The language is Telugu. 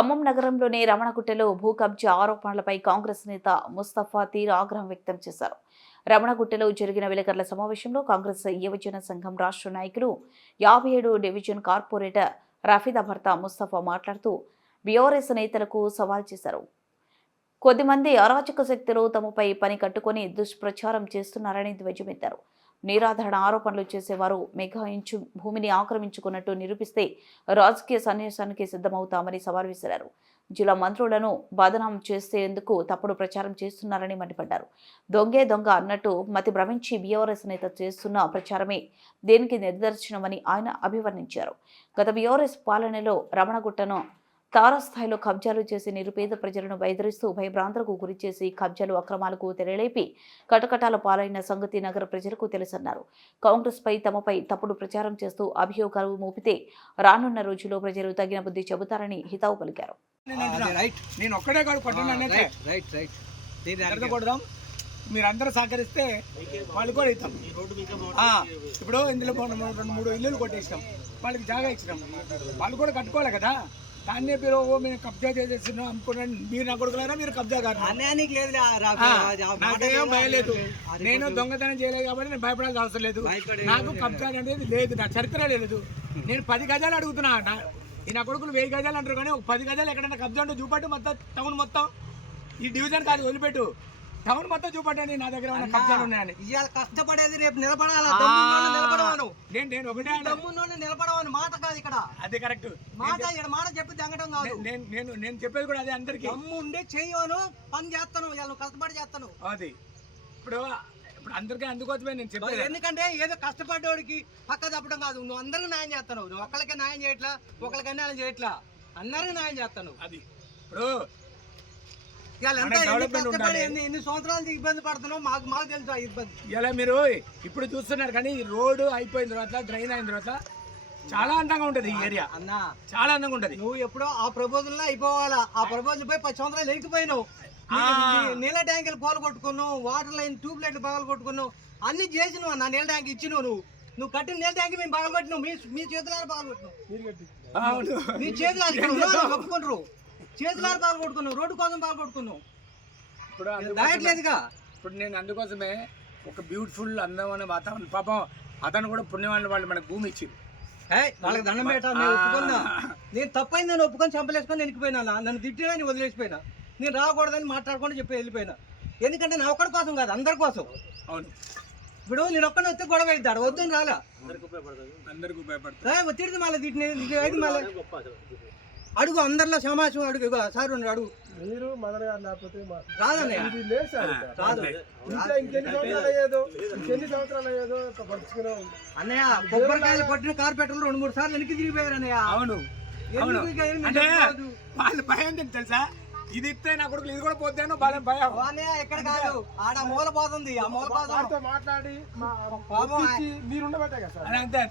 ఖమ్మం నగరంలోని రమణగుట్టలో భూ కబ్జా ఆరోపణలపై కాంగ్రెస్ నేత ముస్తఫా తీవ్ర ఆగ్రహం వ్యక్తం చేశారు. రమణగుట్టలో జరిగిన విలేకరుల సమావేశంలో కాంగ్రెస్ యువజన సంఘం రాష్ట్ర నాయకులు 57 డివిజన్ కార్పొరేటర్ రఫీదా భర్త ముస్తఫా మాట్లాడుతూ బీఆర్ఎస్ నేతలకు సవాల్ చేశారు. కొద్దిమంది అరాచక శక్తులు తమపై పని కట్టుకుని దుష్ప్రచారం చేస్తున్నారని ధ్వజమెత్తారు. నిరాధారణ ఆరోపణలు చేసేవారు మెగా ఇంచు భూమిని ఆక్రమించుకున్నట్టు నిరూపిస్తే రాజకీయ సన్యాసానికి సిద్ధమవుతామని సవాల్ విసిరారు. జిల్లా మంత్రులను బదనాం చేసేందుకు తప్పుడు ప్రచారం చేస్తున్నారని మండిపడ్డారు. దొంగే దొంగ అన్నట్టు మతి భ్రమించి బీఆర్ఎస్ నేత చేస్తున్న ప్రచారమే దేనికి నిదర్శనమని ఆయన అభివర్ణించారు. గత బీఆర్ఎస్ పాలనలో రమణగుట్టను తారాస్థాయిలో కబ్జాలు చేసి నిరుపేద ప్రజలను బెదిరిస్తూ భయభ్రాంతులకు గురిచేసి కబ్జాలు అక్రమాలకు తెరలేపి కటకటాల పాలైన సంగతి నగర ప్రజలకు తెలుసన్నారు. కాంగ్రెస్ పై తమపై తప్పుడు ప్రచారం చేస్తూ అభియోగాలు మోపితే రానున్న రోజుల్లో ప్రజలు తగిన బుద్ధి చెబుతారని హితవు పలికారు. మీరందరూ సహకరిస్తే వాళ్ళు కూడా ఇస్తాం. ఇప్పుడు ఇందులో 2-3 ఇల్లులు కొట్టేసినాం, వాళ్ళకి జాగా ఇచ్చినాం, వాళ్ళు కూడా కట్టుకోవాలి కదా. దాన్నే మీరు మేము కబ్జా చేసేసినాం అనుకున్నాను. మీరు నా కొడుకులారా, మీరు కబ్జా గారు నాకేం భయలేదు. నేను దొంగతనం చేయలేదు కాబట్టి నేను భయపడాల్సిన అవసరం లేదు. నాకు కబ్జా అనేది లేదు, నా చరిత్ర లేదు. నేను 10 గజాలు అడుగుతున్నా. నా కొడుకులు 1000 గజాలు అంటారు, కానీ ఒక 10 గజాలు ఎక్కడైనా కబ్జా ఉంటే చూపట్టు. మొత్తం టౌన్ మొత్తం ఈ డివిజన్ కాదు, వదిలిపెట్టు, టౌన్ మొత్తం చూపట్టండి నా దగ్గర ఉన్న కబ్జాలు ఉన్నాయని. ఇవాళ కష్టపడేది రేపు నిలబడాలి. నేను ఒకటే నిలబడవని మాట కాదు ఇక్కడ. అదే కరెక్ట్ మాట. ఇక్కడ మాట చెప్పి దంగటం కాదు. నేను చెప్పేది కూడా అదే. అందరికి దమ్ము ఉండే చెయ్యను, పని చేస్తాను, ఇవాళ కష్టపడి చేస్తాను. అది ఇప్పుడు అందరికీ అందుకోసమే నేను చెప్పేది. ఎందుకంటే ఏదో కష్టపడ్డోడికి పక్క తప్పడం కాదు. నువ్వు అందరికి న్యాయం చేస్తాను. నువ్వు ఒక్కరికే న్యాయం చేయట్లా, ఒకరికి అన్యాయం చేయట్లా, అందరికి న్యాయం చేస్తాను. అది ఇప్పుడు ఎన్ని సంవత్సరాలు ఇబ్బంది పడుతున్నావు మాకు తెలుసు ఆ ఇబ్బంది. ఇలా మీరు ఇప్పుడు చూస్తున్నారు, కానీ ఈ రోడ్డు అయిపోయిన తర్వాత, డ్రైన్ అయిన తర్వాత చాలా అందంగా ఉంటది ఈ ఏరియా. అన్న చాలా అందంగా ఉంటది. నువ్వు ఎప్పుడో ఆ ప్రపోజల్ లో అయిపోవాలా. ఆ ప్రపోజల్ పోయి 10 సంవత్సరాలు ఎక్కిపోయినావు. నీళ్ళ ట్యాంకులు పాలు కొట్టుకున్నావు, వాటర్ లైన్ ట్యూబ్ లైట్లు పగలు కొట్టుకున్నావు, అన్ని చేసినావు. నా నీళ్ళ ట్యాంక్ ఇచ్చినావు. నువ్వు కట్టిన నీళ్ళ ట్యాంక్ మేము పగలు కొట్టినావు. మీ చేతులారా పగలు కొట్టినావు. మీ చేతులు ఒప్పుకుంటారు. చేతులారా పాలు కొట్టుకున్నావు, రోడ్డు కోసం పాలు కొట్టుకున్నావు. ఇప్పుడు నేను అందుకోసమే ఒక బ్యూటిఫుల్ అందమైన వాతావరణం. పాపం అతను కూడా పుణ్యవాళ్ళు, వాళ్ళు మనకు భూమి ఇచ్చింది. వాళ్ళకి దండం పెట్టాలి. నేను తప్పైంది, నేను ఒప్పుకొని చంపలేసుకొని వెళ్ళిపోయినా. నన్ను తిట్టినా నేను వదిలేసిపోయినా. నేను రాకూడదని మాట్లాడుకుంటూ చెప్పి వెళ్ళిపోయినా. ఎందుకంటే నా ఒక్కడి కోసం కాదు, అందరి కోసం. అవును. ఇప్పుడు నేను ఒక్కడిని వస్తే గొడవ అవుతాడు. వద్దని రాలా, అందరికి ఉపయోగపడతా. తిడితే మళ్ళీ తిట్టిన మళ్ళీ అడుగు, అందరిలో సమాచారం అడుగు. సార్ అడుగు. మీరు మదన గారు లేకపోతే రాదన్నయ్య, రాదు. ఇంకెన్ని సంవత్సరాలు అయ్యేదో పడుచుకునే అన్నయ్య. కొబ్బరికాయలు కొట్టిన కార్పెంటర్లు 2-3 సార్లు వెనక్కి తిరిగిపోయారు అన్నయ్య. అవును. వాళ్ళు భయం తెలుసా, ఇది ఇస్తే నా కొడుకులు ఇది కూడా పోతాను భయం. ఎక్కడ కాదు, ఆడ మూల పోతుంది. ఆ మూల పోతుంది మాట్లాడి మీరుండబట్టే కదా సార్. అంతే.